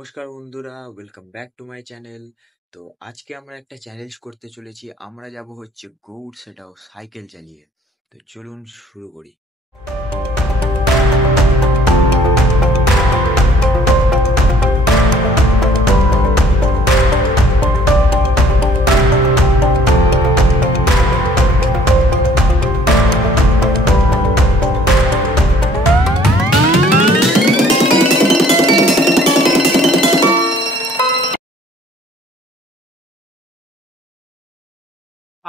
নমস্কার বন্ধুরা, welcome back to my channel. তো আজকে আমরা একটা চ্যালেঞ্জ করতে চলেছি। আমরা যাব হচ্ছে গৌড়, সেটাও সাইকেল চালিয়ে। তো চলুন শুরু করি।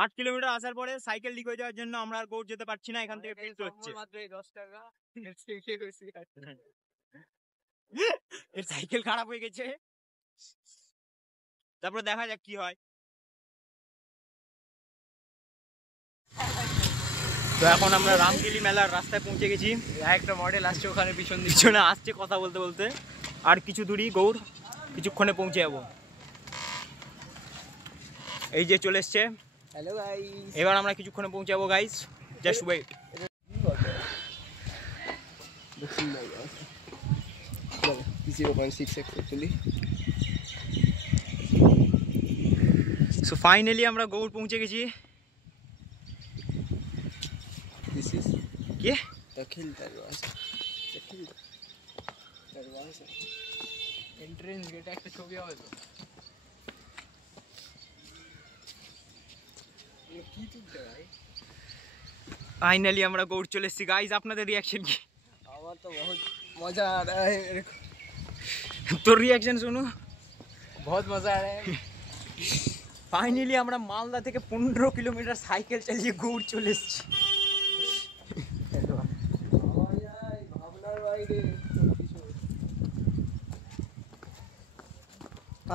8 কিলোমিটার আসার পরে সাইকেল লিক হয়ে যাওয়ার জন্য আমরা আর গৌড় যেতে পারছি না। এখান থেকে ফিরতে হচ্ছে। মাত্র 10 টাকা এর সাইকেল খারাপ হয়ে গেছে। তারপরে দেখা যাক কি হয়। তো এখন আমরা রামকেলি মেলার রাস্তায় পৌঁছে গেছি। একটা মডেল আসছে ওখানে পিছনে আসছে কথা বলতে বলতে। আর কিছু দূরই গৌড়, কিছুক্ষণে পৌঁছে যাবো। এই যে চলে এসছে। হ্যালো গাইস, এবার আমরা কিছুক্ষণে পৌঁছে যাবো guys, just wait. So finally আমরা গৌড় পৌঁছে গেছি। This is কি দাখিল দরওয়াজা, দাখিল দরওয়াজা এন্ট্রেন্স গেটে একটা ছবি হবে তো। কি তুলতে ভাই? ফাইনালি আমরা গৌড় চলে এসেছি গাইস। আপনাদের রিয়াকশন কি? আমার তো বহুত মজা আ रहा है मेरे को। তোর রিয়াকশন শুনো। বহুত মজা আ रहा है। ফাইনালি আমরা মালদা থেকে 15 কিলোমিটার সাইকেল চালিয়ে গৌড় চলে এসেছি।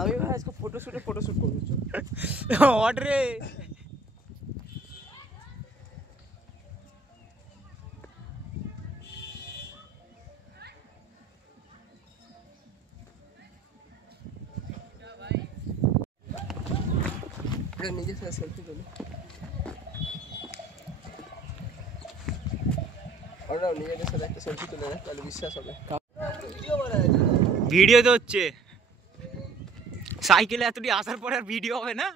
আমি ভাই আজকে ফটোশুট করছি। অর্ডারে নিজের সাথে সেলফি তুলি। ওরা নিজেদের সাথে একটা সেলফি তুলে না, তাহলে বিশ্বাস হবে। ভিডিও তো হচ্ছে, সাইকেলে এতটি আসার পরে আর ভিডিও হবে না।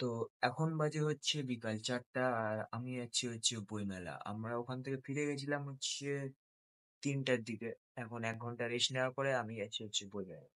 তো এখন বাজে হচ্ছে বিকাল 4টা, আর আমি যাচ্ছি হচ্ছে বইমেলা। আমরা ওখান থেকে ফিরে গেছিলাম হচ্ছে 3টার দিকে। এখন 1 ঘন্টা রেস্ট নেওয়ার পরে আমি যাচ্ছি হচ্ছে বইমেলা।